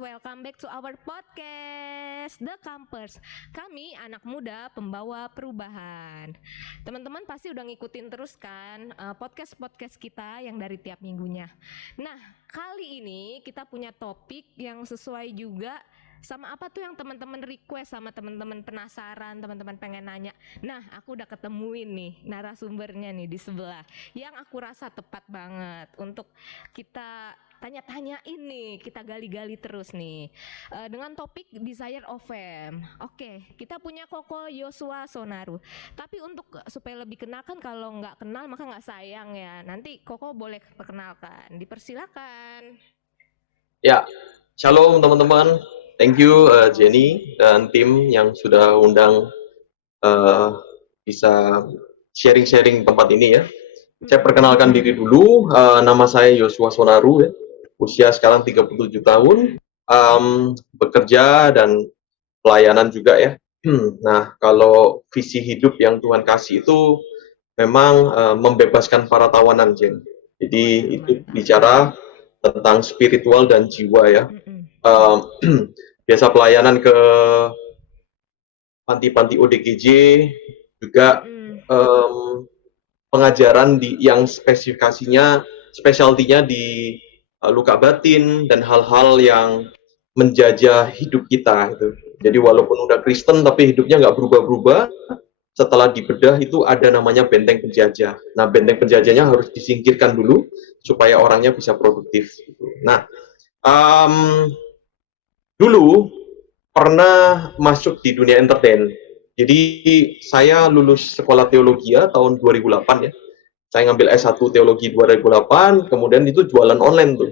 welcome back to our podcast The Campers. Kami anak muda pembawa perubahan. Teman-teman pasti udah ngikutin terus kan podcast-podcast kita yang dari tiap minggunya. Nah, kali ini kita punya topik yang sesuai juga sama apa tuh yang teman-teman request, sama teman-teman penasaran, teman-teman pengen nanya. Nah, aku udah ketemuin nih narasumbernya nih di sebelah, yang aku rasa tepat banget untuk kita tanya-tanyain nih, kita gali-gali terus nih dengan topik Desire of Fame. Oke, kita punya Koko Yosua Sonaru. Tapi untuk supaya lebih kenal, kan kalau nggak kenal maka nggak sayang ya. Nanti Koko boleh perkenalkan, dipersilakan. Ya, shalom teman-teman. Thank you Jenny dan tim yang sudah undang bisa sharing-sharing tempat ini ya. Saya perkenalkan diri dulu, nama saya Yosua Sonaru ya. Usia sekarang 37 tahun, bekerja dan pelayanan juga ya. Nah, kalau visi hidup yang Tuhan kasih itu memang membebaskan para tawanan, Jen. Jadi itu bicara tentang spiritual dan jiwa ya. Biasa pelayanan ke panti-panti ODGJ, juga pengajaran yang spesialtinya di luka batin dan hal-hal yang menjajah hidup kita gitu. Jadi walaupun udah Kristen tapi hidupnya nggak berubah-berubah, setelah dibedah itu ada namanya benteng penjajah. Nah, benteng penjajahnya harus disingkirkan dulu supaya orangnya bisa produktif. Nah, dulu pernah masuk di dunia entertain. Jadi saya lulus sekolah teologi ya tahun 2008 ya. Saya ngambil S1 teologi 2008, kemudian itu jualan online tuh.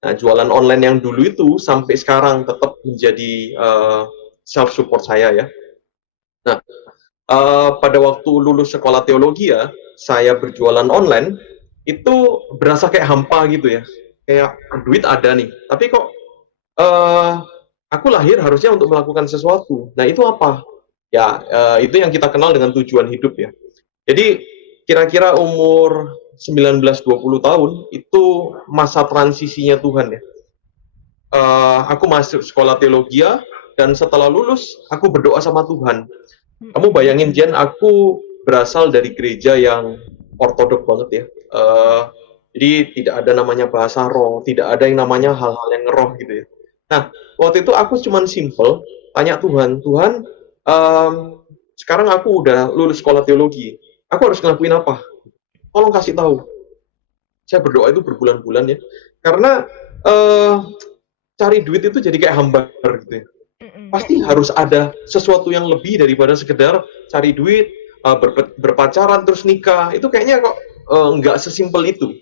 Nah, jualan online yang dulu itu sampai sekarang tetap menjadi self-support saya ya. Nah, pada waktu lulus sekolah teologi ya, saya berjualan online, itu berasa kayak hampa gitu ya. Kayak duit ada nih, tapi kok aku lahir harusnya untuk melakukan sesuatu. Nah, itu apa? Ya, itu yang kita kenal dengan tujuan hidup ya. Jadi, kira-kira umur 19-20 tahun, itu masa transisinya Tuhan ya. Aku masuk sekolah teologi ya, dan setelah lulus, aku berdoa sama Tuhan. Kamu bayangin, Jen, aku berasal dari gereja yang ortodok banget ya. Jadi, tidak ada namanya bahasa roh, tidak ada yang namanya hal-hal yang ngeroh gitu ya. Nah, waktu itu aku cuman simple tanya Tuhan, sekarang aku udah lulus sekolah teologi, aku harus ngelakuin apa? Tolong kasih tahu. Saya berdoa itu berbulan-bulan ya, karena cari duit itu jadi kayak hambar gitu ya. Pasti harus ada sesuatu yang lebih daripada sekedar cari duit, berpacaran terus nikah. Itu kayaknya kok nggak sesimpel itu.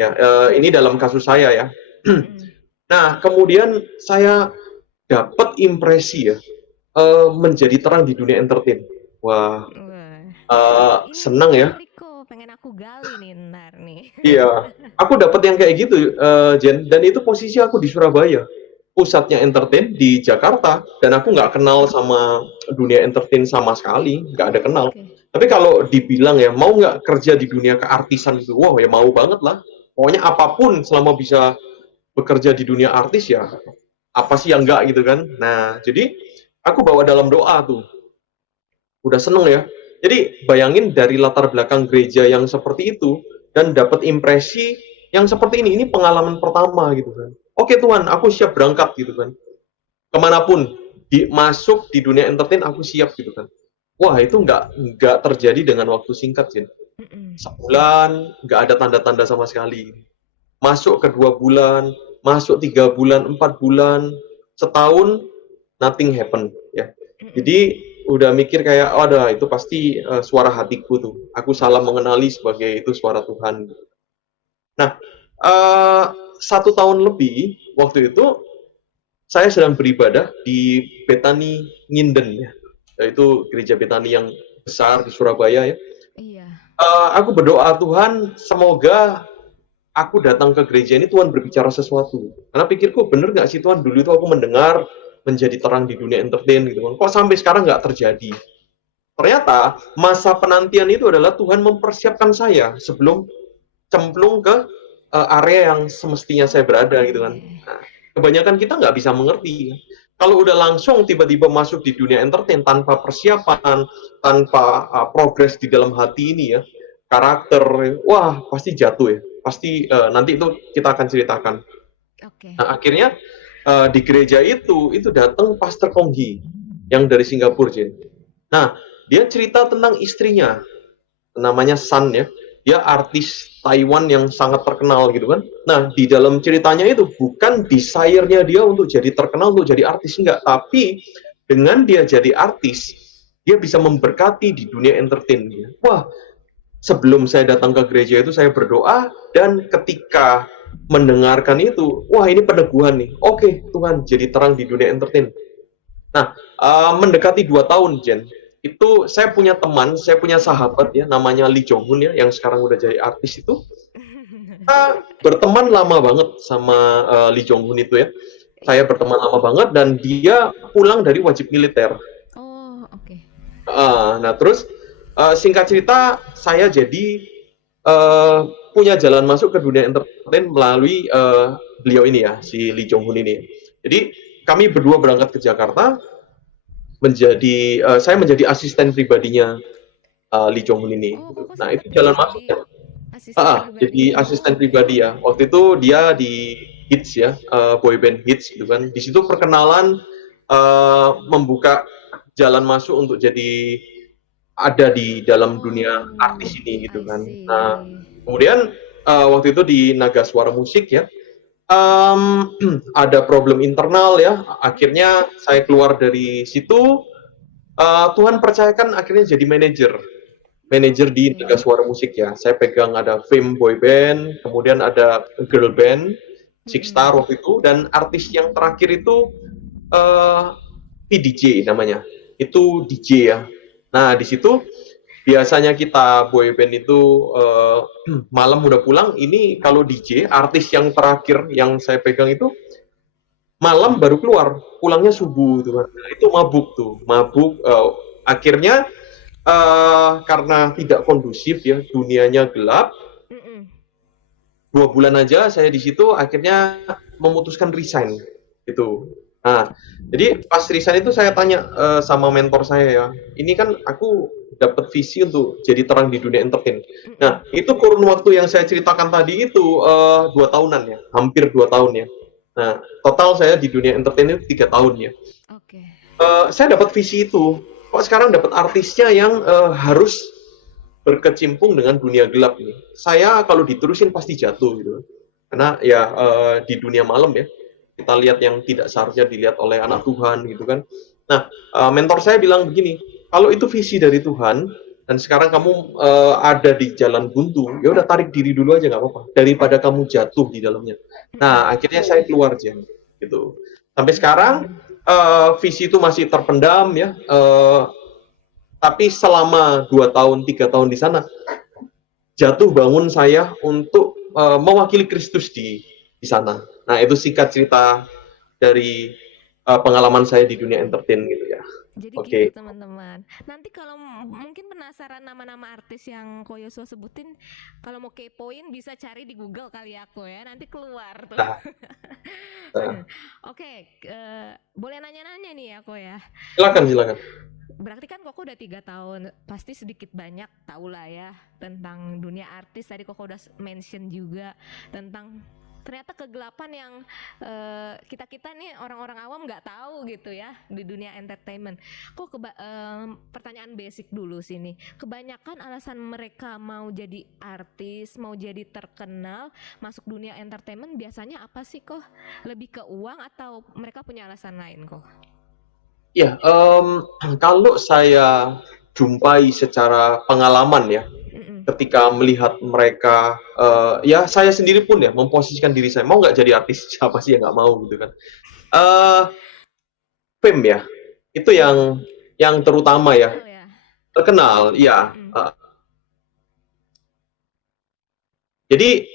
Ya, ini dalam kasus saya ya. Nah, kemudian saya dapat impresi ya, menjadi terang di dunia entertain. Wah, senang ya. Pengen aku gali nih ntar nih. Iya, aku dapat yang kayak gitu, Jen. Dan itu posisi aku di Surabaya, pusatnya entertain di Jakarta. Dan aku nggak kenal sama dunia entertain sama sekali, nggak ada kenal. Tapi kalau dibilang ya, mau nggak kerja di dunia keartisan itu, wah ya mau banget lah. Pokoknya apapun selama bisa bekerja di dunia artis ya, apa sih yang enggak gitu kan. Nah, jadi aku bawa dalam doa tuh. Udah seneng ya. Jadi bayangin dari latar belakang gereja yang seperti itu dan dapat impresi yang seperti ini pengalaman pertama gitu kan. Oke Tuhan, aku siap berangkat gitu kan. Kemanapun, masuk di dunia entertain aku siap gitu kan. Wah, itu nggak terjadi dengan waktu singkat sih. Sebulan nggak ada tanda-tanda sama sekali. Masuk ke 2 bulan, masuk 3 bulan, 4 bulan, setahun, nothing happen ya. Jadi udah mikir kayak, oh ada itu pasti suara hatiku tuh. Aku salah mengenali sebagai itu suara Tuhan. Nah, 1 tahun lebih waktu itu saya sedang beribadah di Betani Nginden ya. Yaitu gereja Betani yang besar di Surabaya ya. Iya. Aku berdoa, Tuhan, semoga aku datang ke gereja ini Tuhan berbicara sesuatu. Karena pikirku, bener nggak sih Tuhan, dulu itu aku mendengar menjadi terang di dunia entertain gitu kan. Kok sampai sekarang nggak terjadi? Ternyata masa penantian itu adalah Tuhan mempersiapkan saya sebelum cemplung ke area yang semestinya saya berada gitu kan. Nah, kebanyakan kita nggak bisa mengerti. Kalau udah langsung tiba-tiba masuk di dunia entertain tanpa persiapan, tanpa progres di dalam hati ini ya, karakter, wah pasti jatuh ya. Pasti nanti itu kita akan ceritakan. Oke. Nah, akhirnya di gereja itu datang Pastor Konghi yang dari Singapura, Jen. Nah, dia cerita tentang istrinya, namanya Sun ya. Dia artis Taiwan yang sangat terkenal gitu kan. Nah, di dalam ceritanya itu bukan desire-nya dia untuk jadi terkenal, untuk jadi artis, enggak. Tapi dengan dia jadi artis, dia bisa memberkati di dunia entertain. Wah, sebelum saya datang ke gereja itu saya berdoa, dan ketika mendengarkan itu, wah ini peneguhan nih. Oke, Tuhan, jadi terang di dunia entertain. Nah, mendekati 2 tahun, Jen. Itu saya punya teman, saya punya sahabat ya, namanya Lee Jong Hoon ya, yang sekarang udah jadi artis itu. Kita berteman lama banget sama Lee Jong Hoon itu ya. Saya berteman lama banget dan dia pulang dari wajib militer. Oh, oke. Nah, terus singkat cerita, saya jadi punya jalan masuk ke dunia entertain melalui beliau ini ya, si Lee Jong Hoon ini. Jadi kami berdua berangkat ke Jakarta, saya menjadi asisten pribadinya Lee Jong Hoon ini. Oh, Nah, itu jalan masuknya. Jadi asisten pribadi ya. Waktu itu dia di Hits ya, boyband Hits gitu kan. Di situ perkenalan, membuka jalan masuk untuk jadi ada di dalam dunia artis ini gitu kan. Nah, kemudian waktu itu di Naga Suara Musik ya, ada problem internal ya. Akhirnya saya keluar dari situ. Tuhan percayakan akhirnya jadi manajer di Naga Suara Musik ya. Saya pegang ada Fame Boy Band, kemudian ada Girl Band, Six Star waktu itu, dan artis yang terakhir itu PDJ namanya. Itu DJ ya. Nah, di situ biasanya kita boy band itu malam udah pulang. Ini kalau DJ, artis yang terakhir yang saya pegang itu malam baru keluar, pulangnya subuh gitu kan. Nah, itu mabuk. Akhirnya karena tidak kondusif ya, dunianya gelap. 2 bulan aja saya di situ, akhirnya memutuskan resign gitu. Nah, jadi pas resign itu saya tanya sama mentor saya ya, ini kan aku dapat visi untuk jadi terang di dunia entertain. Nah, itu kurun waktu yang saya ceritakan tadi itu 2 tahunan ya, hampir 2 tahun ya. Nah, total saya di dunia entertain itu 3 tahun ya. Oke. Saya dapat visi itu, kok sekarang dapat artisnya yang harus berkecimpung dengan dunia gelap ini. Saya kalau diterusin pasti jatuh gitu. Karena ya di dunia malam ya, kita lihat yang tidak seharusnya dilihat oleh anak Tuhan gitu kan. Nah, mentor saya bilang begini, kalau itu visi dari Tuhan dan sekarang kamu ada di jalan buntu, ya udah tarik diri dulu aja nggak apa-apa, daripada kamu jatuh di dalamnya. Nah, akhirnya saya keluar Jen, gitu. Sampai sekarang visi itu masih terpendam ya, tapi selama 2 tahun, 3 tahun di sana, jatuh bangun saya untuk mewakili Kristus di sana. Nah, itu singkat cerita dari pengalaman saya di dunia entertain gitu ya. Jadi gitu teman-teman. Nanti kalau mungkin penasaran nama-nama artis yang Ko Yosua sebutin, kalau mau kepoin bisa cari di Google kali ya Ko ya, nanti keluar tuh. Oke, boleh nanya-nanya nih ya Ko ya. Silakan. Berarti kan Koko udah 3 tahun, pasti sedikit banyak tahu lah ya tentang dunia artis. Tadi Koko udah mention juga tentang ternyata kegelapan yang kita nih orang-orang awam nggak tahu gitu ya di dunia entertainment. Kok pertanyaan basic dulu sini. Kebanyakan alasan mereka mau jadi artis, mau jadi terkenal, masuk dunia entertainment biasanya apa sih kok? Lebih ke uang atau mereka punya alasan lain kok? Ya, kalau saya jumpai secara pengalaman ya, ketika melihat mereka, ya saya sendiri pun ya memposisikan diri saya, mau nggak jadi artis, siapa sih yang nggak mau gitu kan. Fame ya, itu yang terutama ya, terkenal, ya. Jadi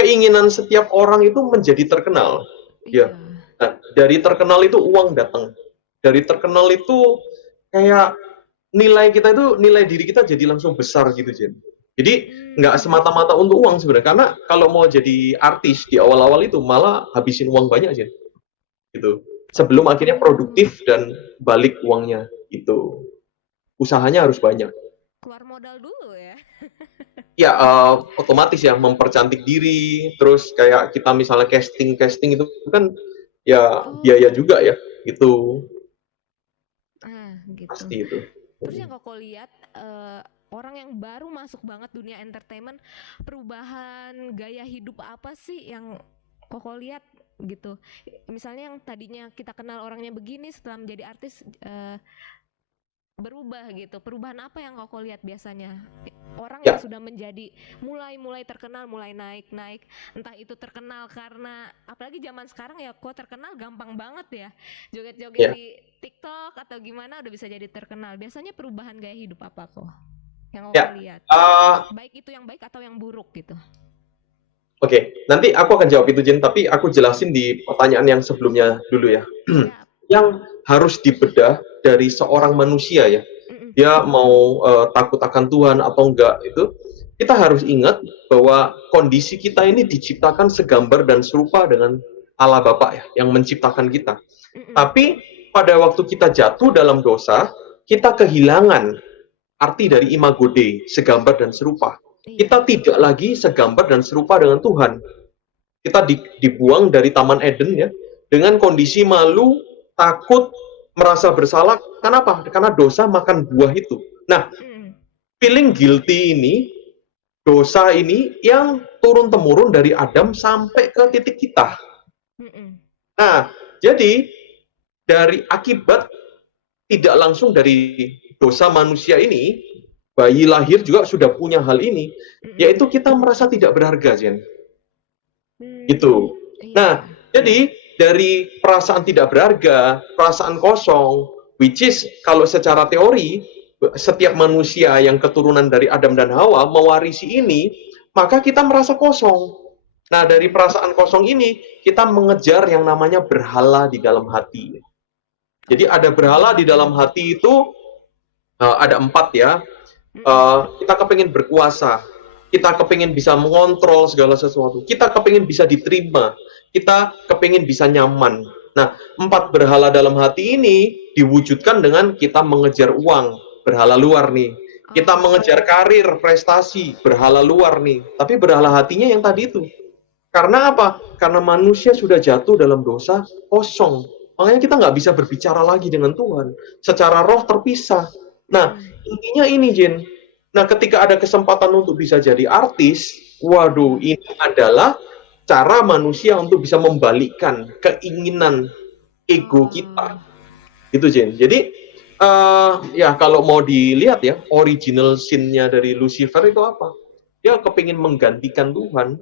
keinginan setiap orang itu menjadi terkenal, ya. Nah, dari terkenal itu uang datang. Dari terkenal itu kayak nilai diri kita jadi langsung besar gitu Jen. Jadi nggak semata-mata untuk uang sebenarnya, karena kalau mau jadi artis di awal-awal itu malah habisin uang banyak Jen. gitu. Sebelum akhirnya produktif dan balik uangnya itu. Usahanya harus banyak. Keluar modal dulu ya. Ya, otomatis ya mempercantik diri, terus kayak kita misalnya casting itu kan ya biaya juga ya, gitu. Gitu. Pasti itu. Terus yang kok lihat orang yang baru masuk banget dunia entertainment, perubahan gaya hidup apa sih yang kok lihat gitu? Misalnya yang tadinya kita kenal orangnya begini, setelah menjadi artis berubah gitu. Perubahan apa yang kok lihat biasanya? Orang yang sudah menjadi mulai terkenal, mulai naik, entah itu terkenal karena apalagi zaman sekarang ya kok terkenal gampang banget ya. Joget-joget di TikTok atau gimana udah bisa jadi terkenal. Biasanya perubahan gaya hidup apa kok yang kok lihat? Baik itu yang baik atau yang buruk gitu. Oke, nanti aku akan jawab itu Jen, tapi aku jelasin di pertanyaan yang sebelumnya dulu ya. Yang harus dibedah dari seorang manusia ya, dia mau takut akan Tuhan atau enggak, itu kita harus ingat bahwa kondisi kita ini diciptakan segambar dan serupa dengan Allah Bapa ya, yang menciptakan kita. Tapi pada waktu kita jatuh dalam dosa, kita kehilangan arti dari imago Dei, segambar dan serupa. Kita tidak lagi segambar dan serupa dengan Tuhan. Kita dibuang dari Taman Eden ya, dengan kondisi malu, takut, merasa bersalah. Kenapa? Karena dosa makan buah itu. Nah, feeling guilty ini, dosa ini yang turun-temurun dari Adam sampai ke titik kita. Nah, jadi dari akibat tidak langsung dari dosa manusia ini, bayi lahir juga sudah punya hal ini, yaitu kita merasa tidak berharga, Jen. Itu. Nah, jadi dari perasaan tidak berharga, perasaan kosong, which is kalau secara teori setiap manusia yang keturunan dari Adam dan Hawa mewarisi ini, maka kita merasa kosong. Nah, dari perasaan kosong ini kita mengejar yang namanya berhala di dalam hati. Jadi ada berhala di dalam hati itu ada 4 ya. Kita kepingin berkuasa, kita kepingin bisa mengontrol segala sesuatu, kita kepingin bisa diterima, kita kepingin bisa nyaman. Nah, 4 berhala dalam hati ini diwujudkan dengan kita mengejar uang, berhala luar nih. Kita mengejar karir, prestasi, berhala luar nih. Tapi berhala hatinya yang tadi itu. Karena apa? Karena manusia sudah jatuh dalam dosa, kosong. Makanya kita nggak bisa berbicara lagi dengan Tuhan. Secara roh terpisah. Nah, intinya ini, Jen. Nah, ketika ada kesempatan untuk bisa jadi artis, waduh, ini adalah cara manusia untuk bisa membalikkan keinginan ego kita. Itu, Jen. Jadi, ya kalau mau dilihat ya, original sin-nya dari Lucifer itu apa? Dia kepingin menggantikan Tuhan.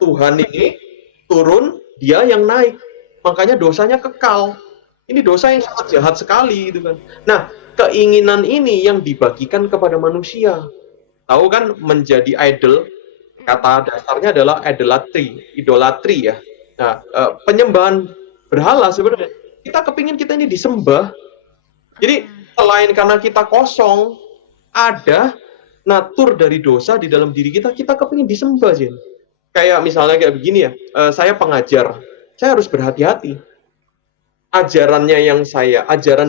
Tuhan ini turun, dia yang naik. Makanya dosanya kekal. Ini dosa yang sangat jahat sekali, gitu kan. Nah, keinginan ini yang dibagikan kepada manusia. Tahu kan, menjadi idol, kata dasarnya adalah idolatri ya. Nah, penyembahan berhala sebenarnya. Kita kepingin kita ini disembah. Jadi, selain karena kita kosong, ada natur dari dosa di dalam diri kita, kita kepingin disembah, Jen. Kayak misalnya kayak begini ya, saya pengajar, saya harus berhati-hati. Ajaran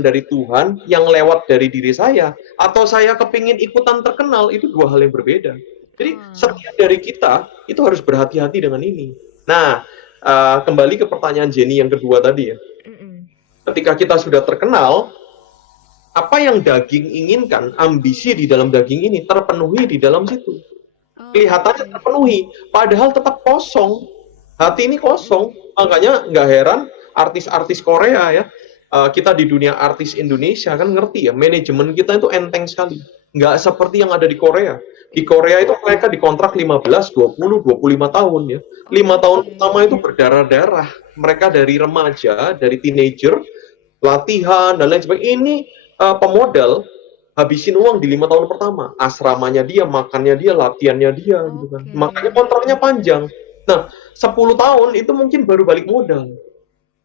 dari Tuhan yang lewat dari diri saya, atau saya kepingin ikutan terkenal, itu 2 hal yang berbeda. Jadi setiap dari kita itu harus berhati-hati dengan ini. Nah, kembali ke pertanyaan Jenny yang kedua tadi ya. Ketika kita sudah terkenal, apa yang daging inginkan, ambisi di dalam daging ini terpenuhi di dalam situ. Kelihatannya terpenuhi, padahal tetap kosong. Hati ini kosong, makanya nggak heran artis-artis Korea ya, kita di dunia artis Indonesia kan ngerti ya, manajemen kita itu enteng sekali. Nggak seperti yang ada di Korea. Di Korea itu mereka dikontrak 15, 20, 25 tahun ya. 5 tahun pertama itu berdarah-darah. Mereka dari remaja, dari teenager, latihan, dan lain sebagainya. Ini pemodal, habisin uang di 5 tahun pertama. Asramanya dia, makannya dia, latihannya dia. Gitu kan. Makanya kontraknya panjang. Nah, 10 tahun itu mungkin baru balik modal.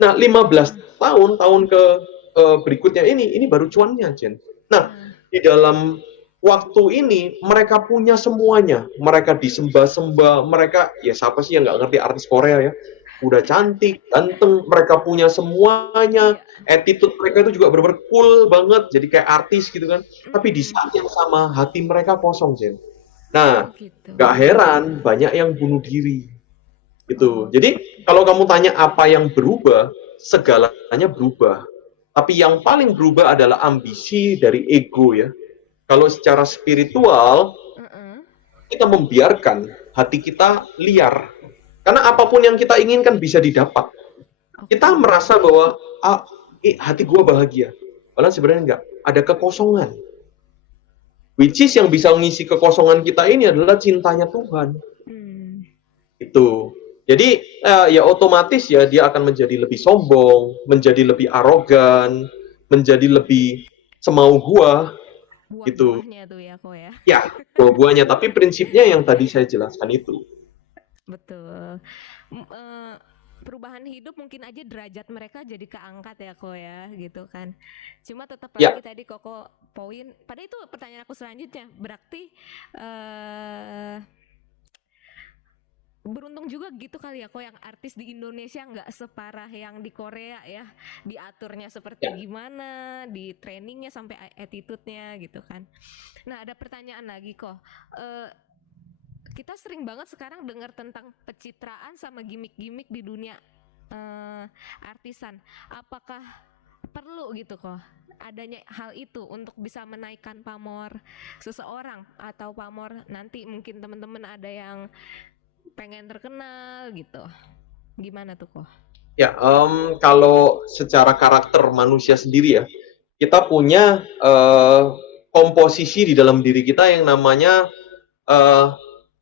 Nah, 15 tahun ke berikutnya ini baru cuannya, Jen. Nah, di dalam waktu ini mereka punya semuanya. Mereka disembah-sembah, mereka, ya siapa sih yang nggak ngerti artis Korea ya? udah cantik, ganteng, mereka punya semuanya, Iya. attitude mereka itu juga bener-bener cool banget, jadi kayak artis gitu kan. Tapi di Mm-mm. saat yang sama hati mereka kosong, Jen. Nah, Oh gitu. gak heran banyak yang bunuh diri gitu. Oh. Jadi kalau kamu tanya apa yang berubah, segalanya berubah. Tapi yang paling berubah adalah ambisi dari ego ya. Kalau secara spiritual, Mm-mm. kita membiarkan hati kita liar. Karena apapun yang kita inginkan bisa didapat. Kita Oke. merasa bahwa hati gua bahagia. Padahal sebenarnya enggak. Ada kekosongan. Which is yang bisa mengisi kekosongan kita ini adalah cintanya Tuhan. Hmm. Itu. Jadi ya otomatis ya dia akan menjadi lebih sombong, menjadi lebih arogan, menjadi lebih semau gua gitu. Buah-buahnya tuh ya kok ya. Ya, buah-buahnya. Tapi prinsipnya yang tadi saya jelaskan itu. Betul. Perubahan hidup mungkin aja derajat mereka jadi keangkat ya kok ya gitu kan. Cuma tetap lagi Ya, tadi koko poin. Pada itu pertanyaan aku selanjutnya. Berarti beruntung juga gitu kali ya kok yang artis di Indonesia nggak separah yang di Korea ya, diaturnya seperti ya. gimana, di trainingnya sampai attitude-nya gitu kan. Nah ada pertanyaan lagi kok, kita sering banget sekarang dengar tentang pencitraan sama gimmick-gimmick di dunia artisan. Apakah perlu gitu kok adanya hal itu untuk bisa menaikkan pamor seseorang, atau pamor nanti mungkin teman-teman ada yang pengen terkenal gitu. Gimana tuh kok? Ya, kalau secara karakter manusia sendiri ya, kita punya komposisi di dalam diri kita yang namanya eh,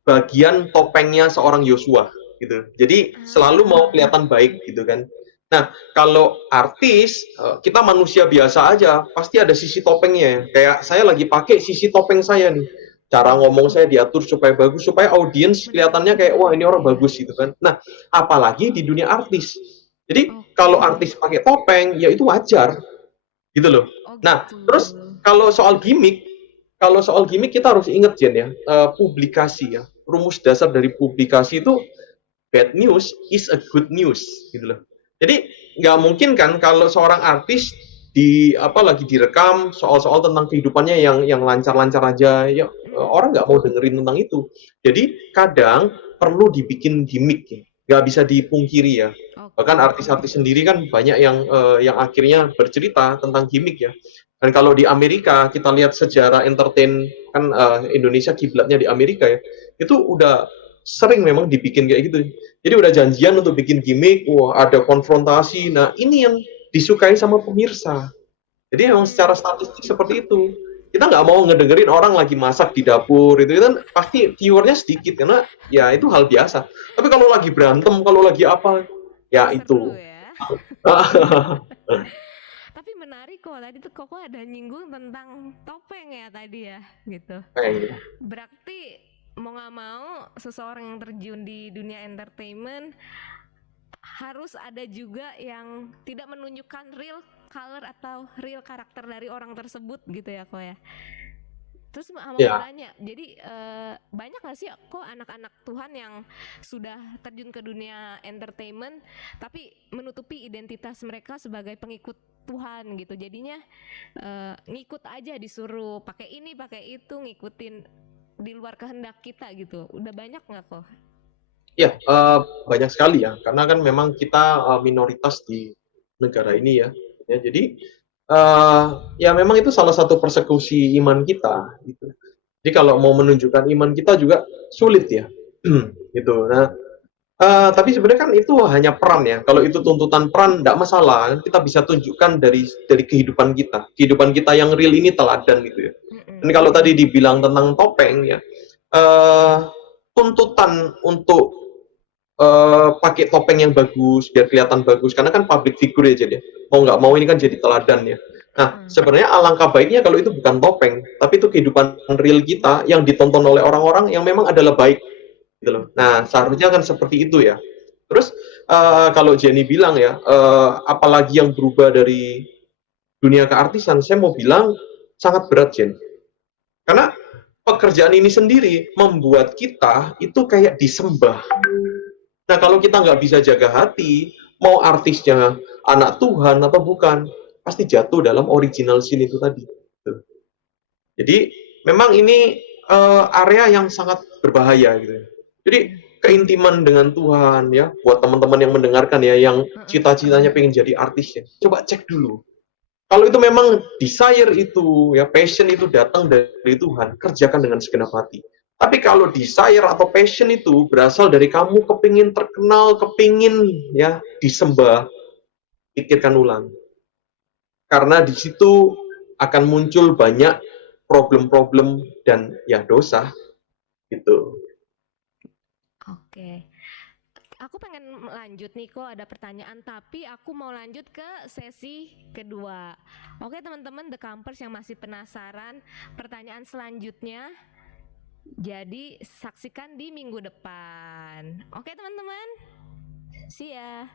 bagian topengnya seorang Yosua gitu. Jadi selalu mau Ah, kelihatan baik gitu kan. Nah, kalau artis kita manusia biasa aja, pasti ada sisi topengnya. Kayak saya lagi pakai sisi topeng saya nih. Cara ngomong saya diatur supaya bagus, supaya audiens kelihatannya kayak wah ini orang iya. bagus gitu kan. Nah, apalagi di dunia artis. Jadi kalau Oke. artis pakai topeng, ya itu wajar gitu loh. Oh Nah, gitu. terus kalau soal gimmick kita harus ingat Jen ya, publikasi ya. Rumus dasar dari publikasi itu bad news is a good news gitu loh. Jadi nggak mungkin kan kalau seorang artis di apa lagi direkam soal-soal tentang kehidupannya yang lancar-lancar aja, ya Mm-mm. orang nggak mau dengerin tentang itu. Jadi kadang perlu dibikin gimmick, ya. Nggak bisa dipungkiri ya. Bahkan Oke. artis-artis sendiri kan banyak yang akhirnya bercerita tentang gimmick ya. Dan kalau di Amerika kita lihat sejarah entertain kan Indonesia kiblatnya di Amerika ya, itu udah sering memang dibikin kayak gitu. Jadi udah janjian untuk bikin gimmick, wah ada konfrontasi. Nah ini yang disukai sama pemirsa. Jadi memang secara Hmm. statistik seperti itu. Kita nggak mau ngedengerin orang lagi masak di dapur itu kan pasti viewernya sedikit karena ya itu hal biasa. Tapi kalau lagi berantem, kalau lagi apa, ya Seru itu. ya. Tapi menarik kok, tadi tuh Koko ada nyinggung tentang topeng ya tadi ya gitu. Berarti mau nggak mau seseorang yang terjun di dunia entertainment harus ada juga yang tidak menunjukkan real color atau real karakter dari orang tersebut gitu ya kok ya. Terus mau Ya, nanya, jadi banyak gak sih kok anak-anak Tuhan yang sudah terjun ke dunia entertainment tapi menutupi identitas mereka sebagai pengikut Tuhan gitu. Jadinya ngikut aja, disuruh pakai ini pakai itu, ngikutin di luar kehendak kita gitu. Udah banyak nggak kok? ya banyak sekali ya. Karena kan memang kita minoritas di negara ini ya. Ya jadi ya memang itu salah satu persekusi iman kita. Gitu. Jadi kalau mau menunjukkan iman kita juga sulit ya, gitu. Nah, tapi sebenarnya kan itu hanya peran ya. Kalau itu tuntutan peran, tidak masalah. Kita bisa tunjukkan dari kehidupan kita yang real ini teladan gitu ya. Dan Mm-mm. kalau tadi dibilang tentang topeng ya, uh, tuntutan untuk pakai topeng yang bagus biar kelihatan bagus karena kan public figure ya jadi mau nggak mau Iya. ini kan jadi teladan ya. Nah Uh-uh. sebenarnya alangkah baiknya kalau itu bukan topeng tapi itu kehidupan real kita yang ditonton oleh orang-orang yang memang adalah baik gitu loh. Nah Betul. seharusnya kan seperti itu ya. Terus kalau Jenny bilang ya apalagi yang berubah dari dunia keartisan, saya mau bilang sangat berat Jen. Karena pekerjaan ini sendiri membuat kita itu kayak disembah Nah, kalau kita nggak bisa jaga hati, mau artisnya anak Tuhan atau bukan, pasti jatuh dalam original sin itu tadi. Gitu. Jadi memang ini area yang sangat berbahaya gitu. Jadi keintiman dengan Tuhan ya, buat teman-teman yang mendengarkan ya, yang cita-citanya pengen jadi artis ya, coba cek dulu. Kalau itu memang desire itu ya, passion itu datang dari Tuhan, kerjakan dengan segenap hati. Tapi kalau desire atau passion itu berasal dari kamu kepingin terkenal, kepingin ya disembah, pikirkan ulang. Karena di situ akan muncul banyak problem-problem dan ya dosa gitu. Oke. Aku pengen lanjut nih kok, ada pertanyaan, tapi aku mau lanjut ke sesi kedua. Oke teman-teman The Campers yang masih penasaran pertanyaan selanjutnya, jadi saksikan di minggu depan. Oke teman-teman, see ya.